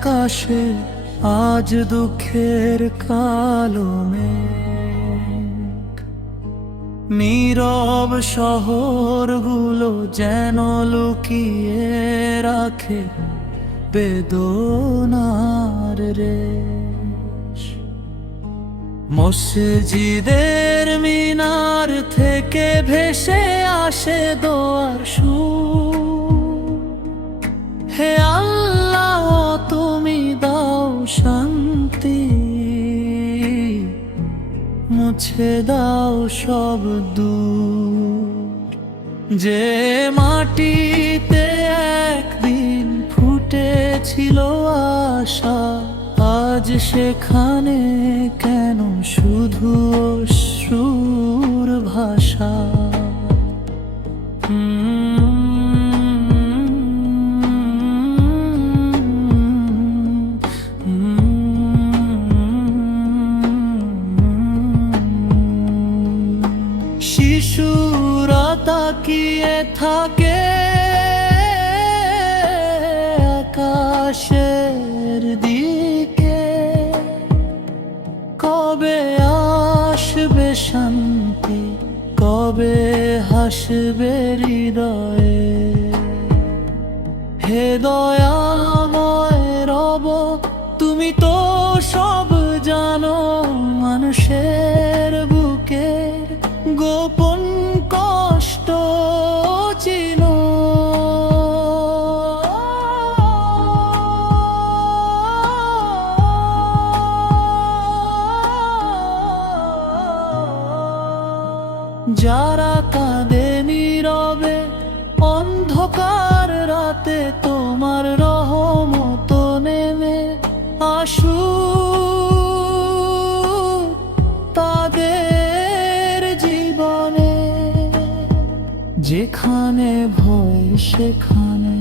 আকাশে আজ দুঃখের কালো মেঘ, নীরব শহরগুলো যেন লুকিয়ে রাখে বেদনার রেশ। মসজিদের মিনার থেকে ভেসে আসে দোয়ার সুর, হে আল্লাহ তুমি দাও শান্তি, মুছে দাও সব দূর। যে মাটিতে একদিন ফুটেছিল আশা, আজ সেখানে কেন শুধু অশ্রুর ভাষা। শিশুরা তাকিয়ে থাকে আকাশের দিকে, কবে আসবে শান্তি, কবে হাসবে হৃদয়ে। হে দয়াময় রব, তুমি তো সব জানো, মানুষের বুকের গোপন কষ্ট চিনো। যারা কাঁদে নীরবে অন্ধকার রাতে, তোমার রহমত নেমে আসু তাদের জীবনে। যেখানে ভয় সেখানে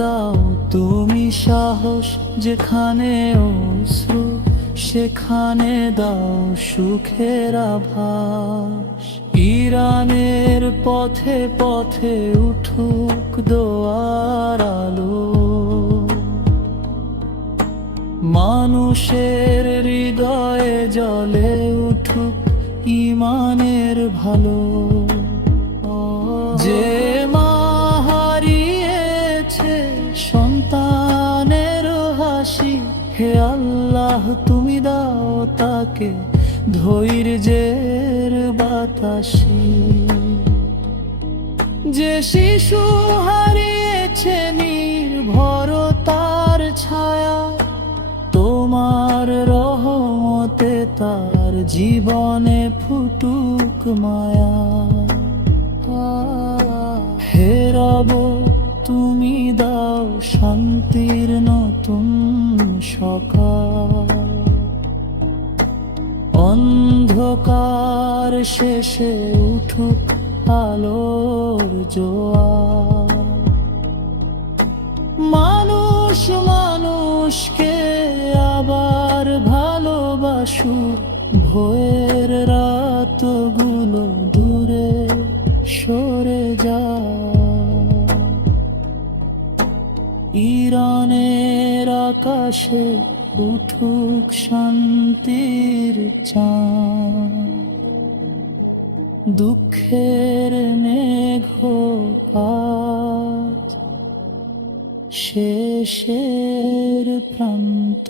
দাও তুমি সাহস, যেখানে অশ্রু সেখানে দাও সুখের আভাস। ইরানের পথে পথে উঠুক দোয়ার আলো, মানুষের হৃদয়ে জ্বলে উঠুক ঈমানের ভালো। যে মা হারিয়েছে সন্তানের হাসি, হে আল্লাহ তুমি দাও তাকে ধৈর্যের বাতাসি। যে শিশু হারিয়েছে নির্ভরতার ছায়া, তোমার রহমতে তার জীবনে ফুটুক মায়া। হে রব তুমি দাও শান্তির নতুন সকাল, অন্ধকার শেষে উঠুক আলোর জোয়ার। মানুষ মানুষকে আবার ভালোবাসুক, ভোরের রাতগুলো দূরে সরে যায়। ইরানের আকাশে উঠুক শান্তির চাঁদ, দুঃখের মেঘ আজ শেষের প্রান্ত।